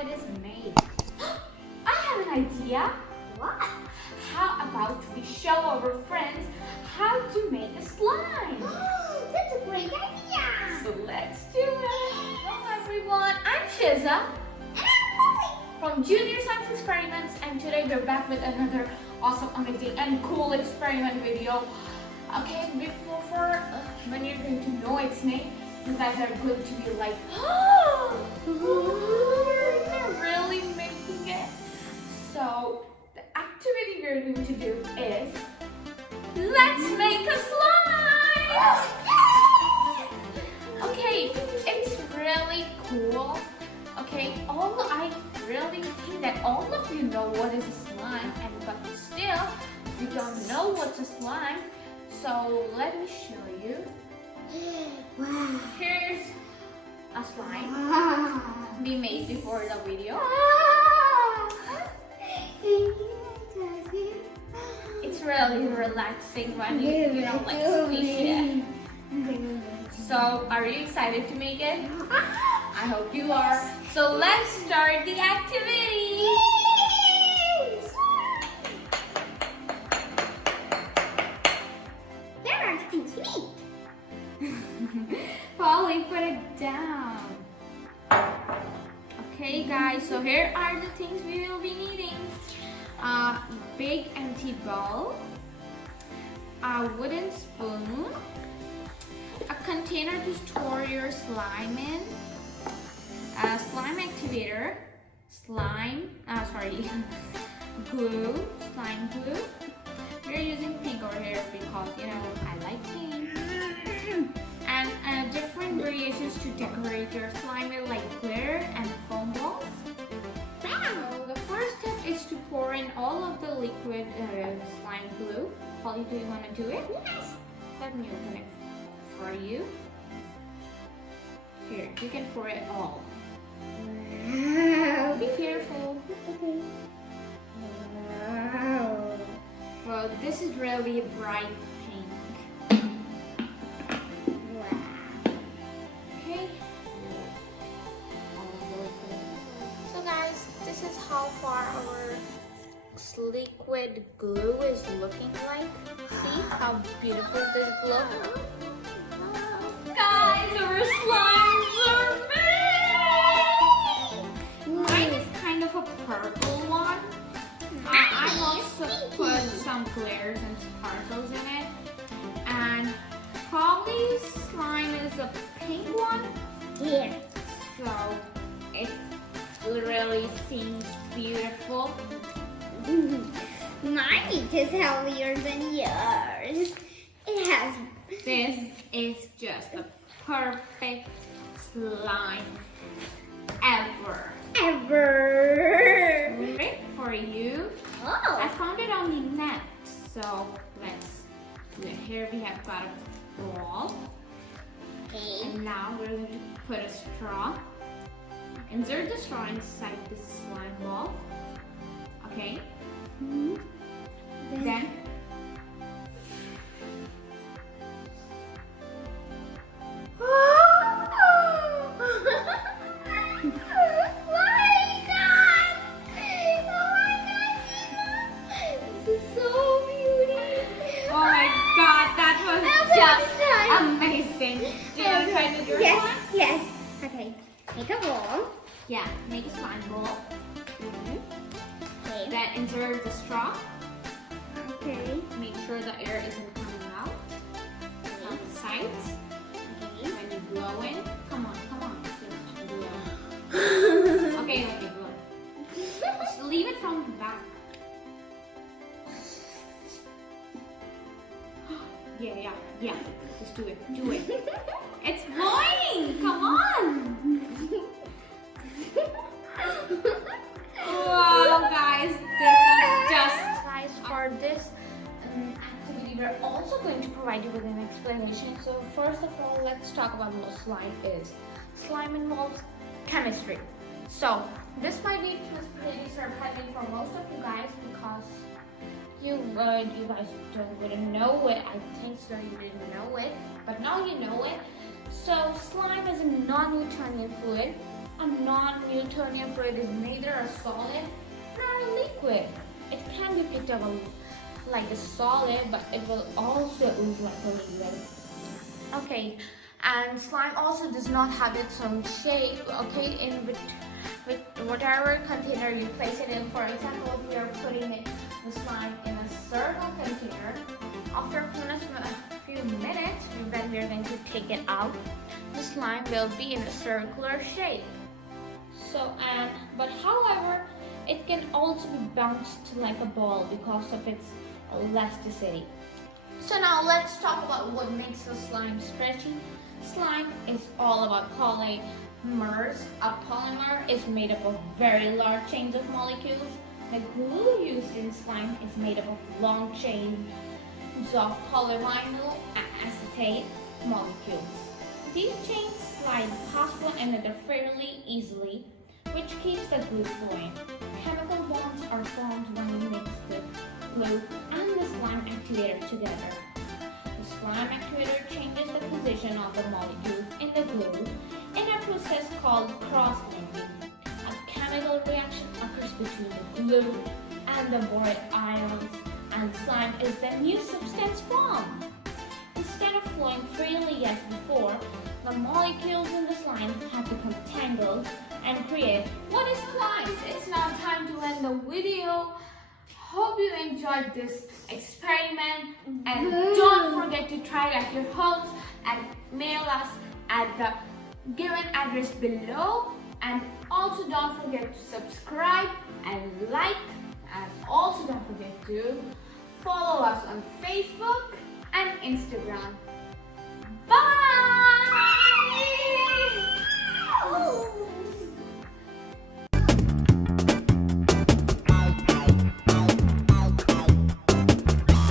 it is made. I have an idea. What? How about we show our friends how to make a slime? That's a great idea. So let's do it. Hello everyone, I'm Shiza And I'm Molly. from Junior Science Experiments, and today we're back with another awesome, amazing and cool experiment video. Okay, when you're going to know its name, you guys are going to be like, oh, we're really making it. So the activity we're going to do is, let's make a slime. Okay, it's really cool. Okay, I really think that all of you know what is a slime, but still, if you don't know what's a slime, so let me show you. Wow. Here's a slime we made before the video. It's really relaxing when you know, like squish it. So, are you excited to make it? I hope you are. So let's start the activity. Here are the things we need. Polly, put it down. Okay guys, so here are the things we will be needing. A big empty bowl, a wooden spoon, a container to store your slime in, a slime activator, glue, slime glue. We're using pink over here because, you know, I like pink. And different variations to decorate your slime with, like glitter and foam balls. So the first step is to pour in all of the liquid slime glue. Polly, do you want to do it? Yes. Let me open it for you. Here, you can pour it all. Wow. Be careful. Okay. Wow. Well, this is really a bright pink. Wow. Okay. So guys, this is how far our liquid glue is looking like. See how beautiful this looks? Guys, our slimes are made! Mine is kind of a purple one. I also put some glitters and sparkles in it. And Polly's slime is a pink one. Here. So it really seems beautiful. Mine is heavier than yours. It has. This is just the perfect slime ever. Ever. Great for you. I Oh. found it on the net. So let's do it. Here we have got a ball. Okay. And now we're going to put a straw. Insert the straw inside the slime ball. Okay. Then oh my god, that was just amazing. Do you want to try to do it? Yes, yes. Okay. Make a ball. Yeah, make a slime ball. Okay. Then insert the straw. Okay. Make sure the air isn't coming out on the sides. Okay. When you blow in, come on, just blow. Okay, blow. Just leave it from the back. Yeah. Just do it. It's blowing. Come on. Wow, guys, this is just nice for this activity. We're also going to provide you with an explanation. So first of all, let's talk about what slime is. Slime involves chemistry. So this might be pretty surprising for most of you guys because you guys wouldn't know it. I think so, you didn't know it, but now you know it. So slime is a non-Newtonian fluid A non-Newtonian fluid is neither a solid nor a liquid. It can be picked up like a solid, but it will also ooze like a liquid. Okay, and slime also does not have its own shape. Okay, in with whatever container you place it in. For example, if we are putting the slime in a circle container, after a few minutes, when we are going to take it out, the slime will be in a circular shape. So, but however, it can also be bounced like a ball because of its elasticity. So now let's talk about what makes the slime stretchy. Slime is all about polymers. A polymer is made up of very large chains of molecules. The glue used in slime is made up of long chains of polyvinyl acetate molecules. These chains slide past one another fairly easily, which keeps the glue flowing. Chemical bonds are formed when you mix the glue and the slime activator together. The slime activator changes the position of the molecules in the glue in a process called cross-linking. A chemical reaction occurs between the glue and the boron ions, and slime is the new substance formed. Instead of flowing freely as before, the molecules in the slime have become tangled and create What is slime? It's now time to end the video. Hope you enjoyed this experiment, and don't forget to try it at your homes and mail us at the given address below. And also don't forget to subscribe and like, and also don't forget to follow us on Facebook and Instagram.